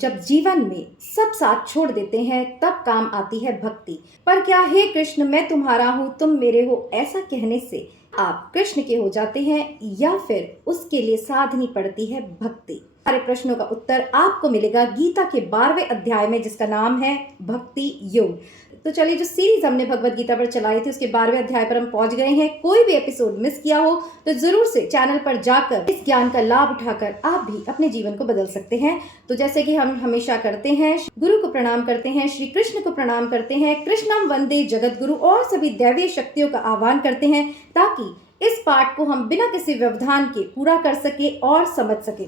जब जीवन में सब साथ छोड़ देते हैं तब काम आती है भक्ति। पर क्या हे कृष्ण मैं तुम्हारा हूँ तुम मेरे हो, ऐसा कहने से आप कृष्ण के हो जाते हैं या फिर उसके लिए साधनी पड़ती है भक्ति? सारे प्रश्नों का उत्तर आपको मिलेगा गीता के 12वें अध्याय में, जिसका नाम है भक्ति योग। तो चलिए, जो सीरीज हमने भगवत गीता पर चलाई थी उसके 12वें अध्याय पर हम पहुंच गए हैं। कोई भी एपिसोड मिस किया हो तो जरूर से चैनल पर जाकर इस ज्ञान का लाभ उठाकर आप भी अपने जीवन को बदल सकते हैं। तो जैसे कि हम हमेशा करते हैं, गुरु को प्रणाम करते हैं, श्री कृष्ण को प्रणाम करते हैं, कृष्णम वंदे जगत गुरु, और सभी दैवीय शक्तियों का आह्वान करते हैं ताकि इस पाठ को हम बिना किसी व्यवधान के पूरा कर सके और समझ सके।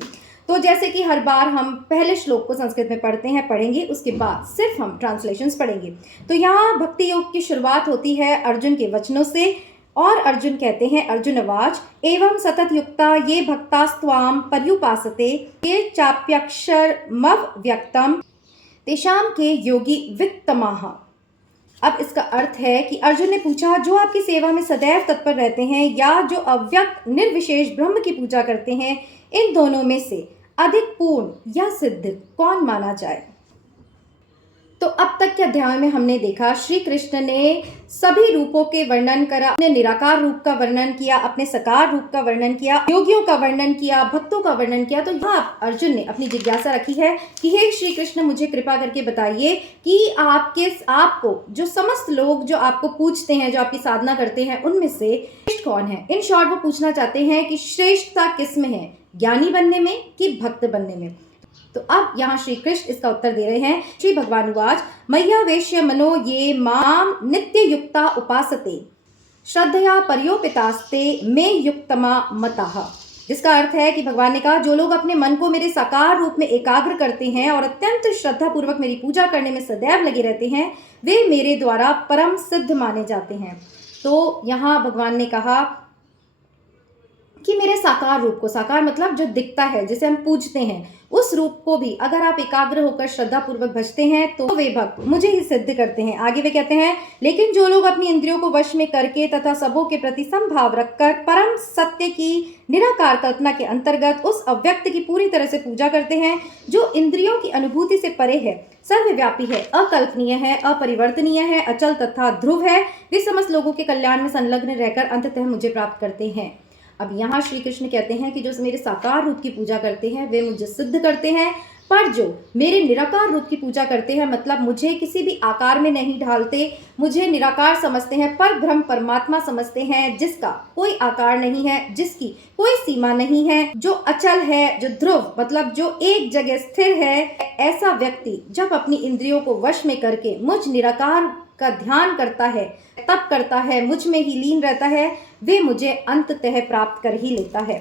तो जैसे कि हर बार हम पहले श्लोक को संस्कृत में पढ़ेंगे, उसके बाद सिर्फ हम ट्रांसलेशंस पढ़ेंगे। तो यहाँ भक्ति योग की शुरुआत होती है अर्जुन के वचनों से, और अर्जुन कहते हैं, अर्जुन अवाच एवं सतत युक्ता ये भक्तास्त्वाम पर्युपासते ये चाप्यक्षरमव व्यक्तम तेषाम के योगी वित्तमाह। अब इसका अर्थ है कि अर्जुन ने पूछा, जो आपकी सेवा में सदैव तत्पर रहते हैं या जो अव्यक्त निर्विशेष ब्रह्म की पूजा करते हैं, इन दोनों में से अधिक पूर्ण या सिद्ध कौन माना जाए? तो अब तक के अध्याय में हमने देखा श्री कृष्ण ने सभी रूपों के वर्णन करा, अपने निराकार रूप का वर्णन किया, अपने साकार रूप का वर्णन किया, योगियों का वर्णन किया, भक्तों का वर्णन किया। तो यहाँ अर्जुन ने अपनी जिज्ञासा रखी है कि हे श्री कृष्ण, मुझे कृपा करके बताइए कि आपको जो समस्त लोग जो आपको पूछते हैं, जो आपकी साधना करते हैं, उनमें से श्रेष्ठ कौन है? इन शॉर्ट वो पूछना चाहते हैं कि श्रेष्ठता किस में है, ज्ञानी बनने में कि भक्त बनने में? तो अब यहाँ श्री कृष्ण इसका उत्तर दे रहे हैं। श्री भगवान उवाच मय्यावेश्य मनो ये माम नित्य युक्ता उपासते श्रद्धया पर्योपितास्ते मे युक्तमा मतः। जिसका अर्थ है कि भगवान ने कहा, जो लोग अपने मन को मेरे साकार रूप में एकाग्र करते हैं और अत्यंत श्रद्धा पूर्वक मेरी पूजा करने में सदैव लगे रहते हैं, वे मेरे द्वारा परम सिद्ध माने जाते हैं। तो यहाँ भगवान ने कहा कि मेरे साकार रूप को, साकार मतलब जो दिखता है, जिसे हम पूजते हैं, उस रूप को भी अगर आप एकाग्र होकर श्रद्धा पूर्वक भजते हैं तो वे भक्त मुझे ही सिद्ध करते हैं। आगे वे कहते हैं, लेकिन जो लोग अपनी इंद्रियों को वश में करके तथा सबों के प्रति समभाव रखकर परम सत्य की निराकार कल्पना के अंतर्गत उस अव्यक्त की पूरी तरह से पूजा करते हैं, जो इंद्रियों की अनुभूति से परे है, सर्वव्यापी है, अकल्पनीय है, अपरिवर्तनीय है, अचल तथा ध्रुव है, वे समस्त लोगों के कल्याण में संलग्न रहकर अंततः मुझे प्राप्त करते हैं। अब यहाँ श्री कृष्ण कहते हैं कि जो मेरे साकार रूप की पूजा करते हैं वे मुझे सिद्ध करते हैं, पर जो मेरे निराकार रूप की पूजा करते हैं, मतलब मुझे किसी भी आकार में नहीं ढालते, मुझे निराकार समझते हैं, पर ब्रह्म परमात्मा समझते हैं, जिसका कोई आकार नहीं है, जिसकी कोई सीमा नहीं है, जो अचल है, जो ध्रुव मतलब जो एक जगह स्थिर है, ऐसा व्यक्ति जब अपनी इंद्रियों को वश में करके मुझ निराकार का ध्यान करता है, तप करता है, मुझ में ही लीन रहता है, वे मुझे अंततः प्राप्त कर ही लेता है।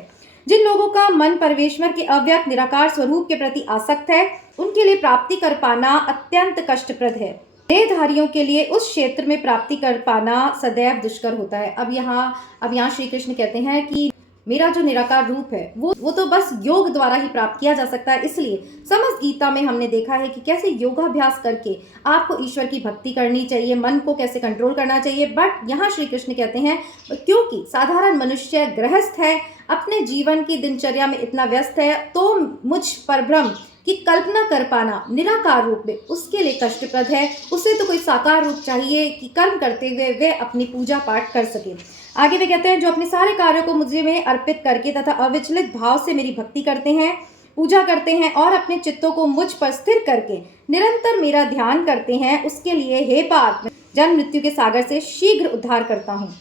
जिन लोगों का मन परमेश्वर के अव्यक्त निराकार स्वरूप के प्रति आसक्त है, उनके लिए प्राप्ति कर पाना अत्यंत कष्टप्रद है। देहधारियों के लिए उस क्षेत्र में प्राप्ति कर पाना सदैव दुष्कर होता है। अब यहाँ श्री कृष्ण कहते हैं कि मेरा जो निराकार रूप है वो तो बस योग द्वारा ही प्राप्त किया जा सकता है। इसलिए समस्त गीता में हमने देखा है कि कैसे योगाभ्यास करके आपको ईश्वर की भक्ति करनी चाहिए, मन को कैसे कंट्रोल करना चाहिए। बट यहाँ श्री कृष्ण कहते हैं, क्योंकि साधारण मनुष्य गृहस्थ है, अपने जीवन की दिनचर्या में इतना व्यस्त है, तो मुझ परब्रह्म की कल्पना कर पाना निराकार रूप में उसके लिए कष्टप्रद है। उसे तो कोई साकार रूप चाहिए कि कर्म करते हुए वे अपनी पूजा पाठ कर सके। आगे वे कहते हैं, जो अपने सारे कार्यों को मुझे में अर्पित करके तथा अविचलित भाव से मेरी भक्ति करते हैं, पूजा करते हैं और अपने चित्तों को मुझ पर स्थिर करके निरंतर मेरा ध्यान करते हैं, उसके लिए हे पार्थ मैं जन्म मृत्यु के सागर से शीघ्र उद्धार करता हूँ।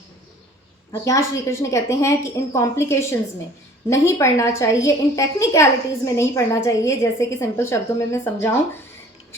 अब यहाँ श्री कृष्ण कहते हैं कि इन कॉम्प्लिकेशंस में नहीं पढ़ना चाहिए, इन टेक्निकलिटीज में नहीं पढ़ना चाहिए। जैसे कि सिंपल शब्दों में मैं समझाऊं,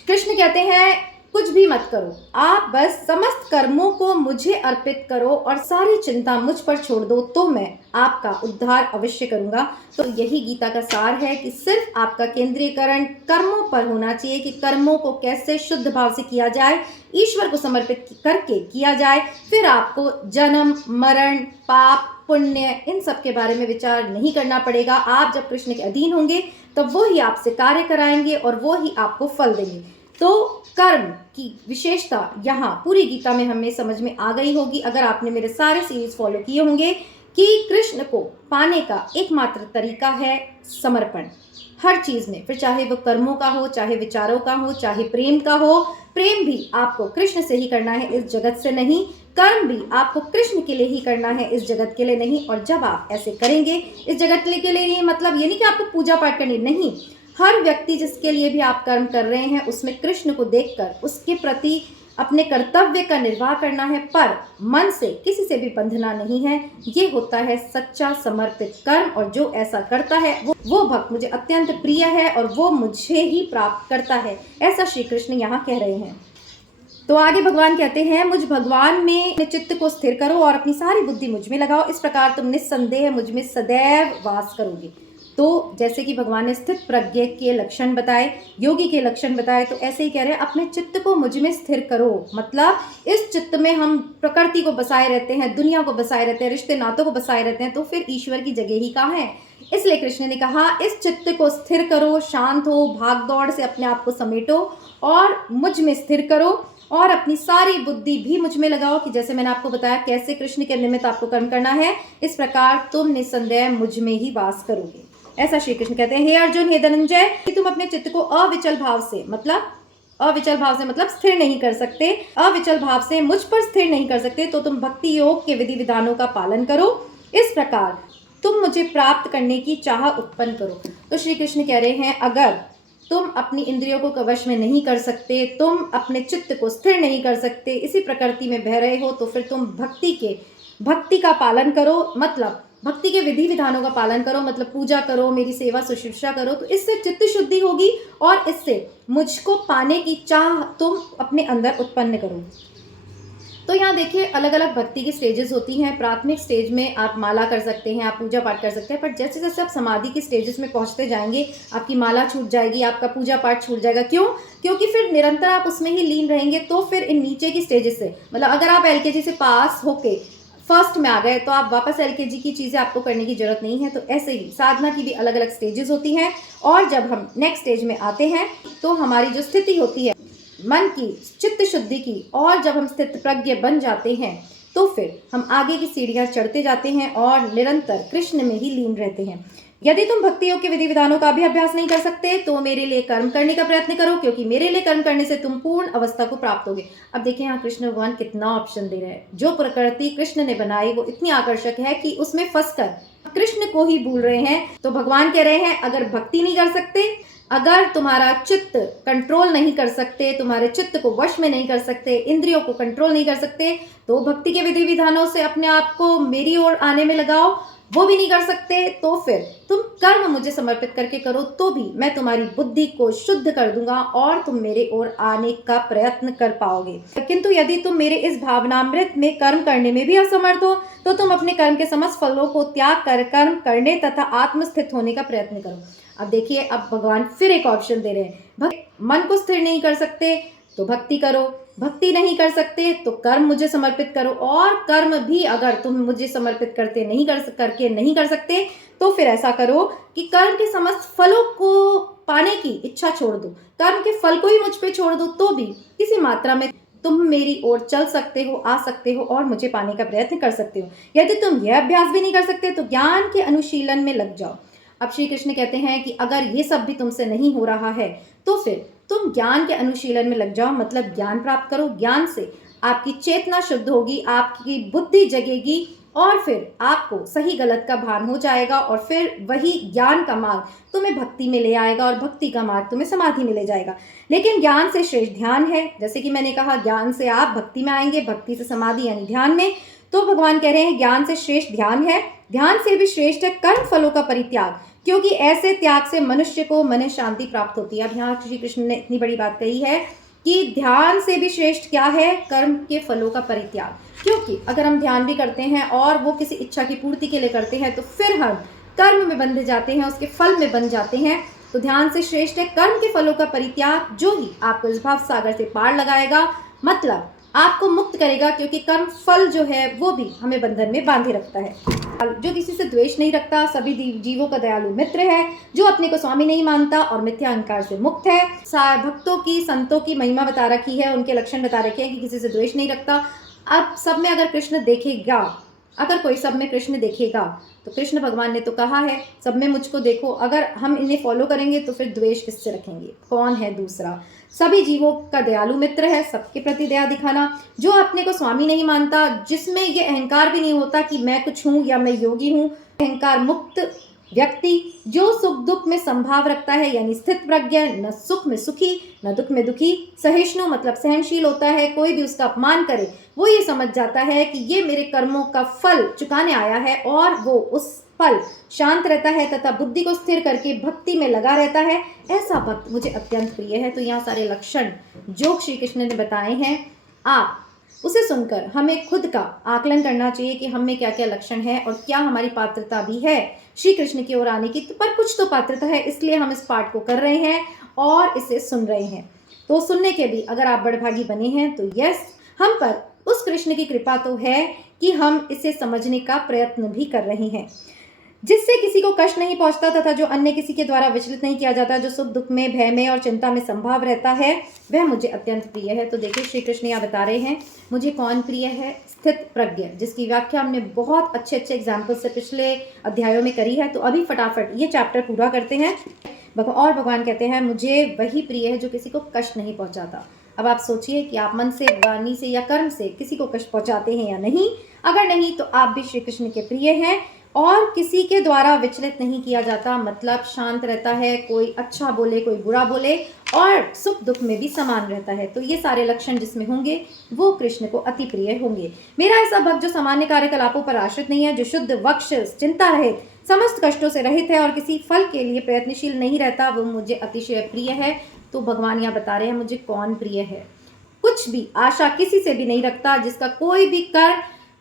कृष्ण कहते हैं कुछ भी मत करो, आप बस समस्त कर्मों को मुझे अर्पित करो और सारी चिंता मुझ पर छोड़ दो, तो मैं आपका उद्धार अवश्य करूंगा। तो यही गीता का सार है कि सिर्फ आपका केंद्रीकरण कर्मों पर होना चाहिए, कि कर्मों को कैसे शुद्ध भाव से किया जाए, ईश्वर को समर्पित करके किया जाए। फिर आपको जन्म मरण पाप पुण्य इन सब के बारे में विचार नहीं करना पड़ेगा। आप जब कृष्ण के अधीन होंगे तब वो ही आपसे कार्य कराएंगे और वो ही आपको फल देंगे। तो कर्म की विशेषता यहाँ पूरी गीता में हमें समझ में आ गई होगी, अगर आपने मेरे सारे सीरीज फॉलो किए होंगे, कि कृष्ण को पाने का एकमात्र तरीका है समर्पण। हर चीज में, फिर चाहे वो कर्मों का हो, चाहे विचारों का हो, चाहे प्रेम का हो। प्रेम भी आपको कृष्ण से ही करना है, इस जगत से नहीं। कर्म भी आपको कृष्ण के लिए ही करना है, इस जगत के लिए नहीं। और जब आप ऐसे करेंगे, इस जगत के लिए नहीं, मतलब ये नहीं कि आपको पूजा पाठ करनी, नहीं। हर व्यक्ति जिसके लिए भी आप कर्म कर रहे हैं उसमें कृष्ण को देखकर उसके प्रति अपने कर्तव्य का निर्वाह करना है, पर मन से किसी से भी बंधना नहीं है। ये होता है सच्चा समर्पित कर्म। और जो ऐसा करता है वो भक्त मुझे अत्यंत प्रिय है और वो मुझे ही प्राप्त करता है, ऐसा श्री कृष्ण यहाँ कह रहे हैं। तो आगे भगवान कहते हैं, मुझ भगवान में अपने चित्त को स्थिर करो और अपनी सारी बुद्धि मुझ में लगाओ, इस प्रकार तुम निस्संदेह मुझ में सदैव वास करोगे। तो जैसे कि भगवान ने स्थित प्रज्ञ के लक्षण बताए, योगी के लक्षण बताए, तो ऐसे ही कह रहे हैं अपने चित्त को मुझ में स्थिर करो। मतलब इस चित्त में हम प्रकृति को बसाए रहते हैं, दुनिया को बसाए रहते हैं, रिश्ते नातों को बसाए रहते हैं, तो फिर ईश्वर की जगह ही कहाँ है। इसलिए कृष्ण ने कहा इस चित्त को स्थिर करो, शांत हो, भाग दौड़ से अपने आप को समेटो और मुझ में स्थिर करो और अपनी सारी बुद्धि भी मुझ में लगाओ, कि जैसे मैंने आपको बताया कैसे कृष्ण के निमित्त आपको कर्म करना है, इस प्रकार तुम निस्संदेह मुझ में ही वास करोगे। ऐसा श्री कृष्ण कहते हैं, हे अर्जुन, हे धनंजय, कि तुम अपने चित्त को अविचल भाव से मतलब स्थिर नहीं कर सकते, अविचल भाव से मुझ पर स्थिर नहीं कर सकते, तो तुम भक्ति योग के विधि विधानों का पालन करो। इस प्रकार तुम मुझे प्राप्त करने की चाह उत्पन्न करो। तो श्री कृष्ण कह रहे हैं, अगर तुम अपनी इंद्रियों को वश में नहीं कर सकते, तुम अपने चित्त को स्थिर नहीं कर सकते, इसी प्रकृति में बह रहे हो, तो फिर तुम भक्ति का पालन करो, मतलब भक्ति के विधि विधानों का पालन करो, मतलब पूजा करो, मेरी सेवा शुश्रूषा करो, तो इससे चित्त शुद्धि होगी और इससे मुझको पाने की चाह तुम अपने अंदर उत्पन्न करो। तो यहाँ देखिए अलग अलग भक्ति की स्टेजेस होती हैं। प्राथमिक स्टेज में आप माला कर सकते हैं, आप पूजा पाठ कर सकते हैं, पर जैसे जैसे आप समाधि की स्टेजेस में पहुँचते जाएंगे आपकी माला छूट जाएगी, आपका पूजा पाठ छूट जाएगा। क्यों? क्योंकि फिर निरंतर आप उसमें ही लीन रहेंगे। तो फिर इन नीचे की स्टेजेस से, मतलब अगर आप LKG से पास होके फर्स्ट में आ गए तो आप वापस LKG की चीज़ें आपको करने की जरूरत नहीं है। तो ऐसे ही साधना की भी अलग अलग स्टेजेस होती हैं, और जब हम नेक्स्ट स्टेज में आते हैं तो हमारी जो स्थिति होती है मन की, चित्त शुद्धि की, और जब हम स्थित प्रज्ञ बन जाते हैं तो फिर हम आगे की सीढ़ियां चढ़ते जाते हैं और निरंतर कृष्ण में ही लीन रहते हैं। यदि तुम भक्ति योग के विधि विधानों का भी अभ्यास नहीं कर सकते तो मेरे लिए कर्म करने का प्रयत्न करो, क्योंकि मेरे लिए कर्म करने से तुम पूर्ण अवस्था को प्राप्त होगे। अब देखिए यहाँ कृष्ण भगवान कितना ऑप्शन दे रहे हैं। जो प्रकृति कृष्ण ने बनाई वो इतनी आकर्षक है कि उसमें फंसकर कृष्ण को ही भूल रहे हैं। तो भगवान कह रहे हैं अगर भक्ति नहीं कर सकते, अगर तुम्हारा चित्त कंट्रोल नहीं कर सकते, तुम्हारे चित्त को वश में नहीं कर सकते, इंद्रियों को कंट्रोल नहीं कर सकते, तो भक्ति के विधि विधानों से अपने आप को मेरी ओर आने में लगाओ। वो भी नहीं कर सकते तो फिर तुम कर्म मुझे समर्पित करके करो, तो भी मैं तुम्हारी बुद्धि को शुद्ध कर दूंगा और तुम मेरे ओर आने का प्रयत्न कर पाओगे। किंतु यदि तुम मेरे इस भावनामृत में कर्म करने में भी असमर्थ हो तो तुम अपने कर्म के समस्त फलों को त्याग कर कर्म करने तथा आत्मस्थित होने का प्रयत्न करो। अब देखिए, अब भगवान फिर एक ऑप्शन दे रहे हैं। मन को स्थिर नहीं कर सकते तो भक्ति करो, भक्ति नहीं कर सकते तो कर्म मुझे समर्पित करो, और कर्म भी अगर तुम मुझे समर्पित करके नहीं कर सकते तो फिर ऐसा करो कि कर्म के समस्त फलों को पाने की इच्छा छोड़ दो, कर्म के फल को ही मुझ पे छोड़ दो, तो भी किसी मात्रा में तुम मेरी ओर चल सकते हो, आ सकते हो और मुझे पाने का प्रयत्न कर सकते हो। यदि तुम यह अभ्यास भी नहीं कर सकते तो ज्ञान के अनुशीलन में लग जाओ। अब श्री कृष्ण कहते हैं कि अगर ये सब भी तुमसे नहीं हो रहा है तो फिर तुम ज्ञान के अनुशीलन में लग जाओ, मतलब ज्ञान प्राप्त करो। ज्ञान से आपकी चेतना शुद्ध होगी, आपकी बुद्धि जगेगी और फिर आपको सही गलत का भान हो जाएगा, और फिर वही ज्ञान का मार्ग तुम्हें भक्ति में ले आएगा और भक्ति का मार्ग तुम्हें समाधि में ले जाएगा। लेकिन ज्ञान से श्रेष्ठ ध्यान है। जैसे कि मैंने कहा, ज्ञान से आप भक्ति में आएंगे, भक्ति से समाधि यानी ध्यान में। तो भगवान कह रहे हैं ज्ञान से श्रेष्ठ ध्यान है, ध्यान से भी श्रेष्ठ है कर्म फलों का परित्याग, क्योंकि ऐसे त्याग से मनुष्य को मन शांति प्राप्त होती है। अब यहाँ श्री कृष्ण ने इतनी बड़ी बात कही है कि ध्यान से भी श्रेष्ठ क्या है, कर्म के फलों का परित्याग। क्योंकि अगर हम ध्यान भी करते हैं और वो किसी इच्छा की पूर्ति के लिए करते हैं तो फिर हम कर्म में बंध जाते हैं, उसके फल में बन जाते हैं। तो ध्यान से श्रेष्ठ है कर्म के फलों का परित्याग, जो ही आपको इस भाव सागर से पार लगाएगा, मतलब आपको मुक्त करेगा, क्योंकि कर्म फल जो है वो भी हमें बंधन में बांधे रखता है। जो किसी से द्वेष नहीं रखता, सभी जीवों का दयालु मित्र है, जो अपने को स्वामी नहीं मानता और मिथ्या अहंकार से मुक्त है। भक्तों की, संतों की महिमा बता रखी है, उनके लक्षण बता रखे हैं कि किसी से द्वेष नहीं रखता। अब सब में अगर कृष्ण देखेगा अगर कोई सब में कृष्ण देखेगा तो कृष्ण भगवान ने तो कहा है सब में मुझको देखो, अगर हम इन्हें फॉलो करेंगे तो फिर द्वेष किससे रखेंगे। कौन है दूसरा? सभी जीवों का दयालु मित्र है, सबके प्रति दया दिखाना, जो अपने को स्वामी नहीं मानता, जिसमें ये अहंकार भी नहीं होता कि मैं कुछ हूँ या मैं योगी हूँ। अहंकार मुक्त व्यक्ति जो सुख दुख में संभाव रखता है, यानी स्थित प्रज्ञ, न सुख में सुखी न दुख में दुखी। सहिष्णु मतलब सहनशील होता है, कोई भी उसका अपमान करे वो ये समझ जाता है कि ये मेरे कर्मों का फल चुकाने आया है, और वो उस पल शांत रहता है तथा बुद्धि को स्थिर करके भक्ति में लगा रहता है। ऐसा भक्त मुझे अत्यंत प्रिय है। तो यहाँ सारे लक्षण जो श्री कृष्ण ने बताए हैं, आप उसे सुनकर हमें खुद का आकलन करना चाहिए कि हम में क्या क्या लक्षण है और क्या हमारी पात्रता भी है श्री कृष्ण की ओर आने की। पर कुछ तो पात्रता है, इसलिए हम इस पाठ को कर रहे हैं और इसे सुन रहे हैं। तो सुनने के भी अगर आप बड़भागी बने हैं तो यस, हम पर उस कृष्ण की कृपा तो है कि हम इसे समझने का प्रयत्न भी कर रहे हैं, जिससे किसी को कष्ट नहीं पहुंचता तथा जो अन्य किसी के द्वारा विचलित नहीं किया जाता, जो सुख दुख में, भय में और चिंता में संभाव रहता है, वह मुझे अत्यंत प्रिय है। तो देखिए श्री कृष्ण यहाँ बता रहे हैं मुझे कौन प्रिय है। स्थित प्रज्ञ, जिसकी व्याख्या हमने बहुत अच्छे अच्छे एग्जाम्पल से पिछले अध्यायों में करी है। तो अभी फटाफट ये चैप्टर पूरा करते हैं। और भगवान कहते हैं मुझे वही प्रिय है जो किसी को कष्ट नहीं पहुंचाता। अब आप सोचिए कि आप मन से, वाणी से या कर्म से किसी को कष्ट पहुंचाते हैं या नहीं। अगर नहीं तो आप भी श्री कृष्ण के प्रिय हैं। और किसी के द्वारा विचलित नहीं किया जाता, मतलब शांत रहता है, कोई अच्छा बोले कोई बुरा बोले, और सुख दुख में भी समान रहता है। तो ये सारे लक्षण जिसमें होंगे वो कृष्ण को अति प्रिय होंगे। मेरा ऐसा भक्त जो सामान्य कार्यकलापों पर आश्रित नहीं है, जो शुद्ध वक्ष, चिंता रहित, समस्त कष्टों से रहित है और किसी फल के लिए प्रयत्नशील नहीं रहता, वो मुझे अतिशय प्रिय है। तो भगवान यहाँ बता रहे हैं मुझे कौन प्रिय है। कुछ भी आशा किसी से भी नहीं रखता, जिसका कोई भी कर्म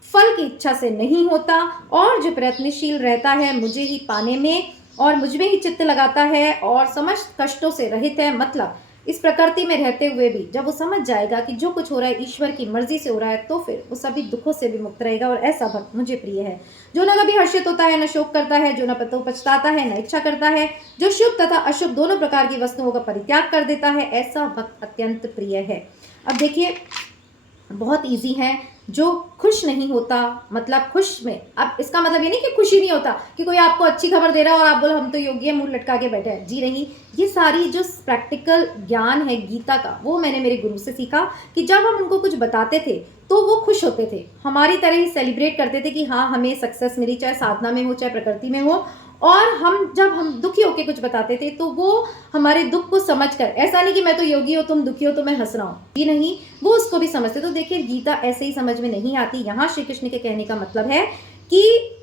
फल की इच्छा से नहीं होता, और जो प्रयत्नशील रहता है मुझे ही पाने में और मुझ में ही चित्त लगाता है और समस्त कष्टों से रहित है। मतलब इस प्रकृति में रहते हुए भी जब वो समझ जाएगा कि जो कुछ हो रहा है ईश्वर की मर्जी से हो रहा है, तो फिर वो सभी दुखों से भी मुक्त रहेगा। और ऐसा भक्त मुझे प्रिय है, जो न कभी हर्षित होता है, न शोक करता है, जो न पछताता है, न इच्छा करता है, जो शुभ तथा अशुभ दोनों प्रकार की वस्तुओं का परित्याग कर देता है, ऐसा भक्त अत्यंत प्रिय है। अब देखिए बहुत इजी है। जो खुश नहीं होता, मतलब खुश में, अब इसका मतलब ये नहीं कि खुशी नहीं होता कि कोई आपको अच्छी खबर दे रहा है और आप बोलो हम तो योगी है, मुंह लटका के बैठे हैं। जी नहीं, ये सारी जो प्रैक्टिकल ज्ञान है गीता का, वो मैंने मेरे गुरु से सीखा कि जब हम उनको कुछ बताते थे तो वो खुश होते थे, हमारी तरह ही सेलिब्रेट करते थे कि हाँ हमें सक्सेस मिली, चाहे साधना में हो चाहे प्रकृति में हो। और जब हम दुखी होकर कुछ बताते थे तो वो हमारे दुख को समझकर, ऐसा नहीं कि मैं तो योगी हो तुम दुखी हो तो मैं हंस रहा हूँ, जी नहीं, वो उसको भी समझते। तो देखिए गीता ऐसे ही समझ में नहीं आती। यहाँ श्री कृष्ण के कहने का मतलब है कि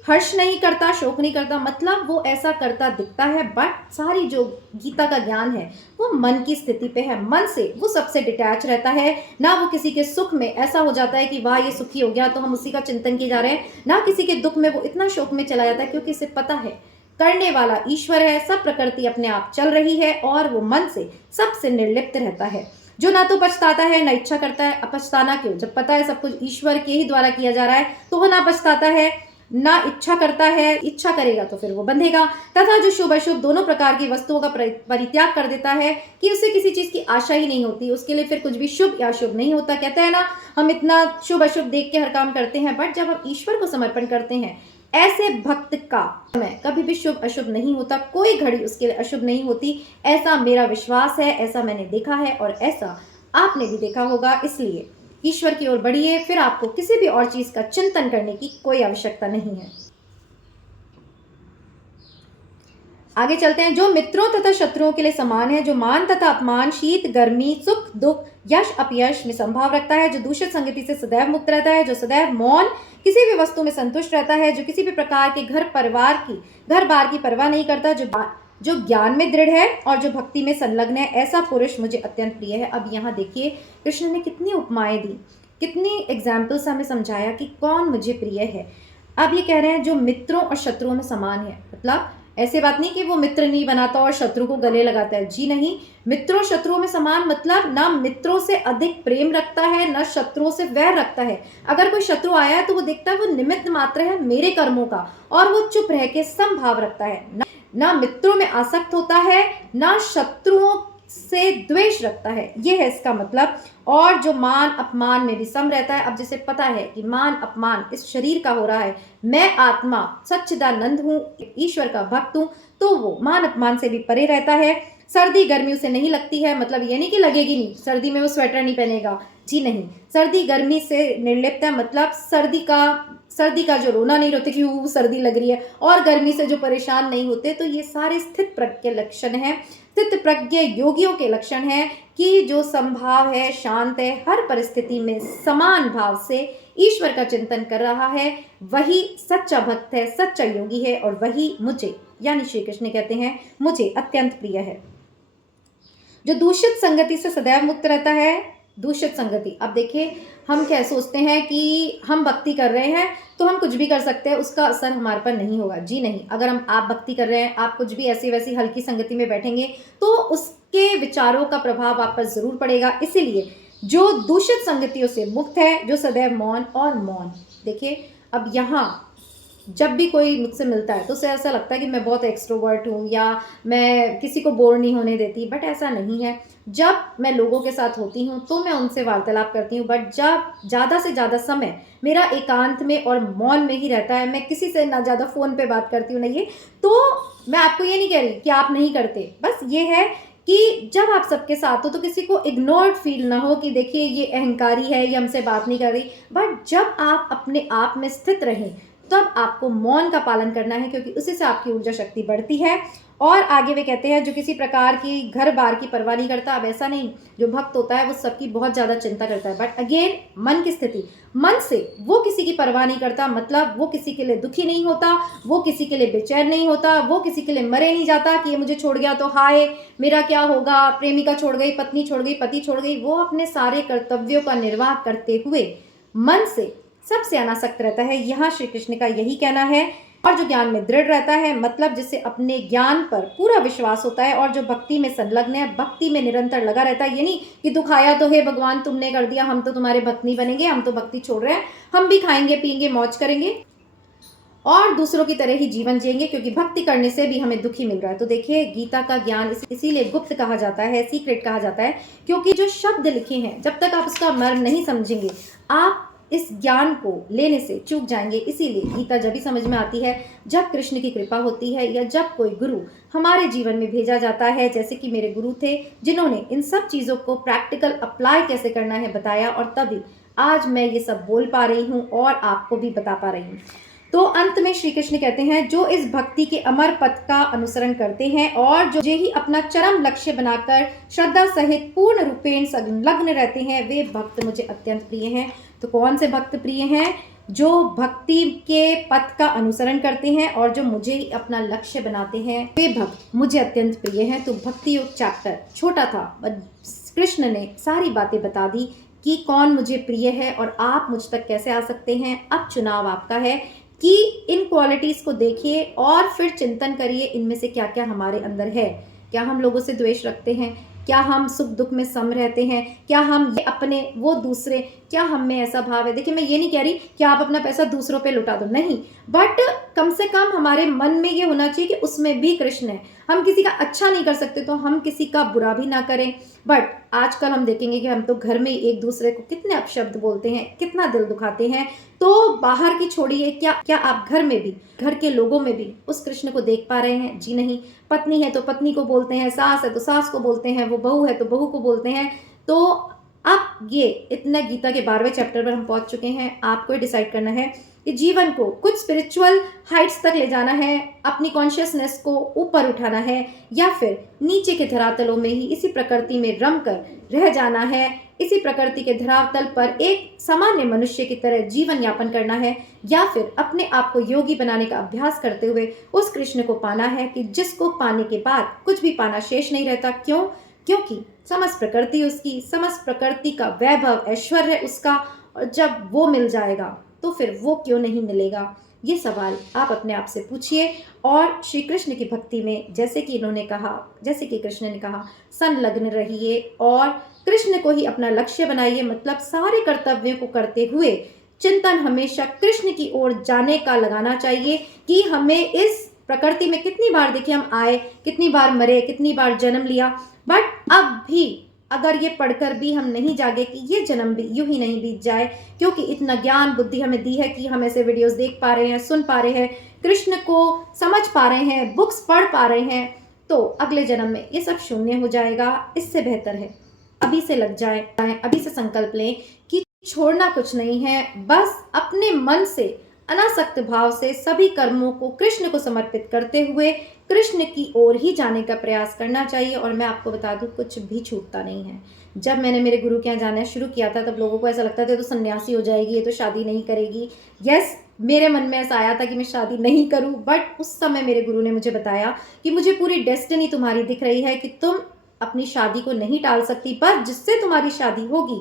हर्ष नहीं करता, शोक नहीं करता, मतलब वो ऐसा करता दिखता है, बट सारी जो गीता का ज्ञान है वो मन की स्थिति पे है। मन से वो सबसे डिटैच रहता है, ना वो किसी के सुख में ऐसा हो जाता है कि वाह ये सुखी हो गया तो हम उसी का चिंतन किए जा रहे हैं, ना किसी के दुख में वो इतना शोक में चला जाता है, क्योंकि इसे पता है करने वाला ईश्वर है, सब प्रकृति अपने आप चल रही है और वो मन से सबसे निर्लिप्त रहता है। जो ना तो पछताता है ना इच्छा करता है। अब पछताना क्यों, जब पता है सब कुछ ईश्वर के ही द्वारा किया जा रहा है, तो वो ना पछताता है ना इच्छा करता है। इच्छा करेगा तो फिर वो बंधेगा। तथा जो शुभ अशुभ दोनों प्रकार की वस्तुओं का परित्याग कर देता है कि उसे किसी चीज की आशा ही नहीं होती, उसके लिए फिर कुछ भी शुभ या अशुभ नहीं होता। कहते हैं ना हम इतना शुभ अशुभ देख के हर काम करते हैं, बट जब हम ईश्वर को समर्पण करते हैं, ऐसे भक्त का समय कभी भी शुभ अशुभ नहीं होता, कोई घड़ी उसके लिए अशुभ नहीं होती। ऐसा मेरा विश्वास है, ऐसा मैंने देखा है और ऐसा आपने भी देखा होगा। इसलिए ईश्वर की ओर बढ़िए, फिर आपको किसी भी और चीज का चिंतन करने की कोई आवश्यकता नहीं है। आगे चलते हैं। जो मित्रों तथा शत्रुओं के लिए समान है, जो मान तथा अपमान, शीत गर्मी, सुख दुख, यश अपयश में संभाव रखता है, जो दूषित संगति से सदैव मुक्त रहता है, जो सदैव मौन, किसी भी वस्तु में संतुष्ट रहता है, जो किसी भी प्रकार के घर बार की परवाह नहीं करता, जो ज्ञान में दृढ़ है और जो भक्ति में संलग्न है, ऐसा पुरुष मुझे अत्यंत प्रिय है। अब यहाँ देखिए कृष्ण ने कितनी उपमाएं दी, कितनी एग्जाम्पल्स हमें समझाया कि कौन मुझे प्रिय है। अब ये कह रहे हैं जो मित्रों और शत्रुओं में समान है, मतलब ऐसे बात नहीं कि वो मित्र नहीं बनाता और शत्रु को गले लगाता है, जी नहीं। मित्रों शत्रुओं में समान मतलब ना मित्रों से अधिक प्रेम रखता है ना शत्रुओं से वैर रखता है। अगर कोई शत्रु आया है तो वो देखता है वो निमित्त मात्र है मेरे कर्मों का, और वो चुप रह के समभाव रखता है। ना मित्रों में आसक्त होता है ना शत्रुओं से द्वेष रखता है, ये है इसका मतलब। और जो मान अपमान में भी सम रहता है। अब जिसे पता है कि मान अपमान इस शरीर का हो रहा है, मैं आत्मा सच्चिदानंद हूँ, ईश्वर का भक्त हूँ, तो वो मान अपमान से भी परे रहता है। सर्दी गर्मी उसे नहीं लगती है, मतलब ये नहीं कि लगेगी नहीं, सर्दी में वो स्वेटर नहीं पहनेगा, जी नहीं। सर्दी गर्मी से निर्लिप्त है, मतलब सर्दी का जो रोना नहीं रोते कि वो सर्दी लग रही है, और गर्मी से जो परेशान नहीं होते। तो ये सारे स्थित प्रज्ञ के लक्षण हैं, स्थित प्रज्ञ योगियों के लक्षण हैं कि जो संभाव है, शांत है, हर परिस्थिति में समान भाव से ईश्वर का चिंतन कर रहा है, वही सच्चा भक्त है, सच्चा योगी है, और वही मुझे, यानी श्री कृष्ण कहते हैं, मुझे अत्यंत प्रिय है। जो दूषित संगति से सदैव मुक्त रहता है। दूषित संगति, अब देखिए हम क्या सोचते हैं कि हम भक्ति कर रहे हैं तो हम कुछ भी कर सकते हैं, उसका असर हमारे पर नहीं होगा, जी नहीं। अगर आप भक्ति कर रहे हैं, आप कुछ भी ऐसी वैसी हल्की संगति में बैठेंगे तो उसके विचारों का प्रभाव आप पर जरूर पड़ेगा। इसीलिए जो दूषित संगतियों से मुक्त है, जो सदैव मौन और मौन। देखिए अब यहाँ जब भी कोई मुझसे मिलता है तो उसे ऐसा लगता है कि मैं बहुत एक्सट्रोवर्ट हूँ या मैं किसी को बोर नहीं होने देती, बट ऐसा नहीं है। जब मैं लोगों के साथ होती हूँ तो मैं उनसे वार्तालाप करती हूँ, बट जब ज़्यादा से ज़्यादा समय मेरा एकांत में और मौन में ही रहता है, मैं किसी से ना ज़्यादा फ़ोन पे बात करती हूँ ना ये, तो मैं आपको ये नहीं कह रही कि आप नहीं करते, बस ये है कि जब आप सबके साथ हो तो किसी को इग्नोर्ड फील ना हो कि देखिए ये अहंकारी है, ये हमसे बात नहीं कर रही। बट जब आप अपने आप में स्थित रहें तब आपको मौन का पालन करना है, क्योंकि उसी से आपकी ऊर्जा शक्ति बढ़ती है। और आगे वे कहते हैं जो किसी प्रकार की घर बार की परवाह नहीं करता। अब ऐसा नहीं, जो भक्त होता है वो सबकी बहुत ज़्यादा चिंता करता है, बट अगेन मन की स्थिति, मन से वो किसी की परवाह नहीं करता, मतलब वो किसी के लिए दुखी नहीं होता, वो किसी के लिए बेचैन नहीं होता, वो किसी के लिए मरे नहीं जाता कि ये मुझे छोड़ गया तो हाय मेरा क्या होगा, प्रेमिका छोड़ गई, पत्नी छोड़ गई, पति छोड़ गई। वो अपने सारे कर्तव्यों का निर्वाह करते हुए मन से सबसे अनासक्त रहता है, यहाँ श्री कृष्ण का यही कहना है। और जो ज्ञान में दृढ़ रहता है, मतलब जिसे अपने ज्ञान पर पूरा विश्वास होता है, और जो भक्ति में संलग्न है, भक्ति में निरंतर लगा रहता है। ये नहीं कि दुख आया तो हे भगवान तुमने कर दिया, हम तो तुम्हारे भक्त नहीं बनेंगे, हम तो भक्ति छोड़ रहे हैं, हम भी खाएंगे पिएंगे मौज करेंगे और दूसरों की तरह ही जीवन जिएंगे, क्योंकि भक्ति करने से भी हमें दुख ही मिल रहा है। तो देखिए गीता का ज्ञान इसीलिए गुप्त कहा जाता है, सीक्रेट कहा जाता है, क्योंकि जो शब्द लिखे हैं जब तक आप उसका मर्म नहीं समझेंगे आप इस ज्ञान को लेने से चूक जाएंगे। इसीलिए गीता जब भी समझ में आती है जब कृष्ण की कृपा होती है, या जब कोई गुरु हमारे जीवन में भेजा जाता है, जैसे कि मेरे गुरु थे जिन्होंने इन सब चीज़ों को प्रैक्टिकल अप्लाई कैसे करना है बताया, और तभी आज मैं ये सब बोल पा रही हूँ और आपको भी बता पा रही हूँ। तो अंत में श्री कृष्ण कहते हैं जो इस भक्ति के अमर पथ का अनुसरण करते हैं और जो ही अपना चरम लक्ष्य बनाकर श्रद्धा सहित पूर्ण रूपेण संलग्न रहते हैं, वे भक्त मुझे अत्यंत प्रिय हैं। तो कौन से भक्त प्रिय हैं? जो भक्ति के पथ का अनुसरण करते हैं और जो मुझे ही अपना लक्ष्य बनाते हैं, वे भक्त मुझे अत्यंत प्रिय हैं। तो भक्ति योग चैप्टर छोटा था, कृष्ण ने सारी बातें बता दी कि कौन मुझे प्रिय है और आप मुझ तक कैसे आ सकते हैं। अब चुनाव आपका है कि इन क्वालिटीज़ को देखिए और फिर चिंतन करिए इनमें से क्या क्या हमारे अंदर है। क्या हम लोगों से द्वेष रखते हैं? क्या हम सुख दुख में सम रहते हैं? क्या हम ये अपने वो दूसरे, क्या हम में ऐसा भाव है? देखिए मैं ये नहीं कह रही कि आप अपना पैसा दूसरों पे लुटा दो, नहीं, बट कम से कम हमारे मन में ये होना चाहिए कि उसमें भी कृष्ण है। हम किसी का अच्छा नहीं कर सकते तो हम किसी का बुरा भी ना करें। बट आजकल हम देखेंगे कि हम तो घर में एक दूसरे को कितने अपशब्द बोलते हैं, कितना दिल दुखाते हैं। तो बाहर की छोड़िए, क्या आप घर में भी, घर के लोगों में भी उस कृष्ण को देख पा रहे हैं? जी नहीं। पत्नी है तो पत्नी को बोलते हैं, सास है तो सास को बोलते हैं, वो बहू है तो बहू को बोलते हैं। तो अब ये इतना गीता के 12वें चैप्टर पर हम पहुंच चुके हैं। आपको डिसाइड करना है कि जीवन को कुछ स्पिरिचुअल हाइट्स तक ले जाना है, अपनी कॉन्शियसनेस को ऊपर उठाना है, या फिर नीचे के धरातलों में ही इसी प्रकृति में रम कर रह जाना है, इसी प्रकृति के धरातल पर एक सामान्य मनुष्य की तरह जीवन यापन करना है, या फिर अपने आप को योगी बनाने का अभ्यास करते हुए उस कृष्ण को पाना है कि जिसको पाने के बाद कुछ भी पाना शेष नहीं रहता। क्यों? क्योंकि समस्त प्रकृति उसकी, समस्त प्रकृति का वैभव ऐश्वर्य उसका, और जब वो मिल जाएगा तो फिर वो क्यों नहीं मिलेगा? ये सवाल आप अपने आप से पूछिए और श्री कृष्ण की भक्ति में, जैसे कि इन्होंने कहा, जैसे कि कृष्ण ने कहा, संलग्न रहिए और कृष्ण को ही अपना लक्ष्य बनाइए। मतलब सारे कर्तव्यों को करते हुए चिंतन हमेशा कृष्ण की ओर जाने का लगाना चाहिए कि हमें इस प्रकृति में कितनी बार देखिए हम आए, कितनी बार मरे, कितनी बार जन्म लिया, बट अब भी अगर ये पढ़कर भी हम नहीं जागे कि ये जन्म भी यूं ही नहीं बीत जाए, क्योंकि इतना ज्ञान बुद्धि हमें दी है कि हम ऐसे वीडियोस देख पा रहे हैं, सुन पा रहे हैं, कृष्ण को समझ पा रहे हैं, बुक्स पढ़ पा रहे हैं, तो अगले जन्म में ये सब शून्य हो जाएगा। इससे बेहतर है अभी से लग जाए, अभी से संकल्प लें कि छोड़ना कुछ नहीं है, बस अपने मन से अनासक्त भाव से सभी कर्मों को कृष्ण को समर्पित करते हुए कृष्ण की ओर ही जाने का प्रयास करना चाहिए। और मैं आपको बता दूं, कुछ भी छूटता नहीं है। जब मैंने मेरे गुरु के यहाँ जाना शुरू किया था, तब लोगों को ऐसा लगता था तो सन्यासी हो जाएगी, ये तो शादी नहीं करेगी। यस, मेरे मन में ऐसा आया था कि मैं शादी नहीं करूं, बट उस समय मेरे गुरु ने मुझे बताया कि मुझे पूरी डेस्टिनी तुम्हारी दिख रही है कि तुम अपनी शादी को नहीं टाल सकती, पर जिससे तुम्हारी शादी होगी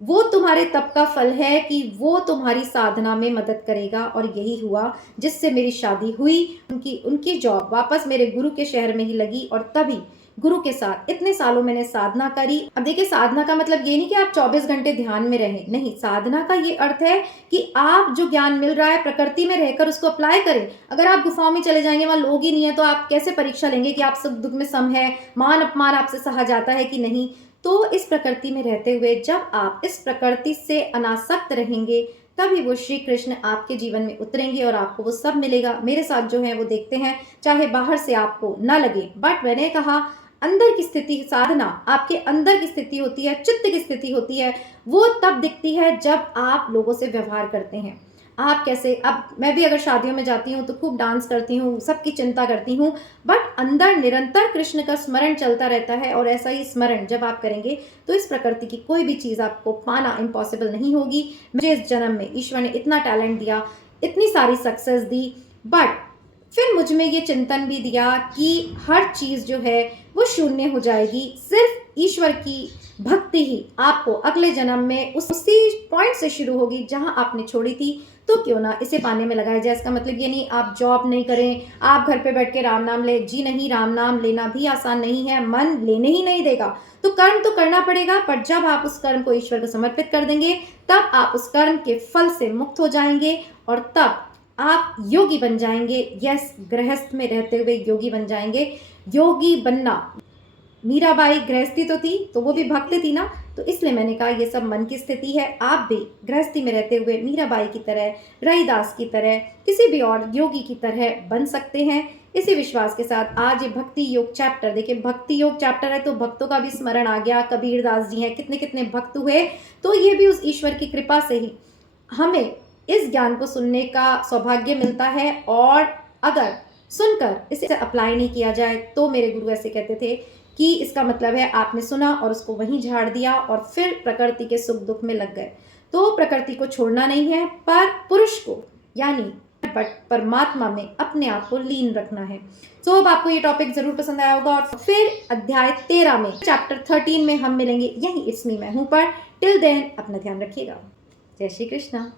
वो तुम्हारे तप का फल है कि वो तुम्हारी साधना में मदद करेगा। और यही हुआ, जिससे मेरी शादी हुई। उनकी जॉब वापस मेरे गुरु के शहर में ही लगी, और तभी गुरु के साथ इतने सालों मैंने साधना करी। अब देखिए, साधना का मतलब ये नहीं कि आप 24 घंटे ध्यान में रहें, नहीं। साधना का ये अर्थ है कि आप जो ज्ञान मिल रहा है प्रकृति में रहकर उसको अप्लाई करें। अगर आप गुफाओं में चले जाएंगे, वहां लोग ही नहीं है, तो आप कैसे परीक्षा लेंगे कि आप सुख दुख में सम है, मान अपमान आपसे सहा जाता है कि नहीं। तो इस प्रकृति में रहते हुए जब आप इस प्रकृति से अनासक्त रहेंगे, तभी वो श्री कृष्ण आपके जीवन में उतरेंगे और आपको वो सब मिलेगा। मेरे साथ जो है वो देखते हैं, चाहे बाहर से आपको ना लगे, बट मैंने कहा अंदर की स्थिति, साधना आपके अंदर की स्थिति होती है, चित्त की स्थिति होती है, वो तब दिखती है जब आप लोगों से व्यवहार करते हैं। आप कैसे, अब मैं भी अगर शादियों में जाती हूँ तो खूब डांस करती हूँ, सबकी चिंता करती हूँ, बट अंदर निरंतर कृष्ण का स्मरण चलता रहता है। और ऐसा ही स्मरण जब आप करेंगे तो इस प्रकृति की कोई भी चीज़ आपको पाना इम्पॉसिबल नहीं होगी। मुझे इस जन्म में ईश्वर ने इतना टैलेंट दिया, इतनी सारी सक्सेस दी, बट फिर मुझ में ये चिंतन भी दिया कि हर चीज़ जो है वो शून्य हो जाएगी। सिर्फ ईश्वर की भक्ति ही आपको अगले जन्म में उसी पॉइंट से शुरू होगी जहां आपने छोड़ी थी। तो क्यों ना इसे पाने में लगाया जाए। इसका मतलब ये नहीं आप जॉब नहीं करें, आप घर पे बैठ के राम नाम ले, जी नहीं, राम नाम लेना भी आसान नहीं है, मन लेने ही नहीं देगा। तो कर्म तो करना पड़ेगा, पर जब आप उस कर्म को ईश्वर को समर्पित कर देंगे, तब आप उस कर्म के फल से मुक्त हो जाएंगे, और तब आप योगी बन जाएंगे। यस, गृहस्थ में रहते हुए योगी बन जाएंगे। योगी बनना, मीराबाई गृहस्थी तो थी, तो वो भी भक्त थी ना, तो इसलिए मैंने कहा ये सब मन की स्थिति है। आप भी गृहस्थी में रहते हुए मीराबाई की तरह, रहीदास की तरह, किसी भी और योगी की तरह बन सकते हैं। इसी विश्वास के साथ आज ये भक्ति योग चैप्टर, देखिए भक्ति योग चैप्टर है तो भक्तों का भी स्मरण आ गया। कबीर दास जी हैं, कितने कितने भक्त हुए, तो ये भी उस ईश्वर की कृपा से ही हमें इस ज्ञान को सुनने का सौभाग्य मिलता है। और अगर सुनकर इसे अप्लाई नहीं किया जाए, तो मेरे गुरु ऐसे कहते थे कि इसका मतलब है आपने सुना और उसको वहीं झाड़ दिया और फिर प्रकृति के सुख दुख में लग गए। तो प्रकृति को छोड़ना नहीं है, पर पुरुष को यानी परमात्मा में अपने आप को लीन रखना है। तो अब आपको ये टॉपिक जरूर पसंद आया होगा, और फिर अध्याय 13 में, चैप्टर 13 में हम मिलेंगे यही इट्स मी मैं हूं पर। टिल देन अपना ध्यान रखिएगा। जय श्री कृष्णा।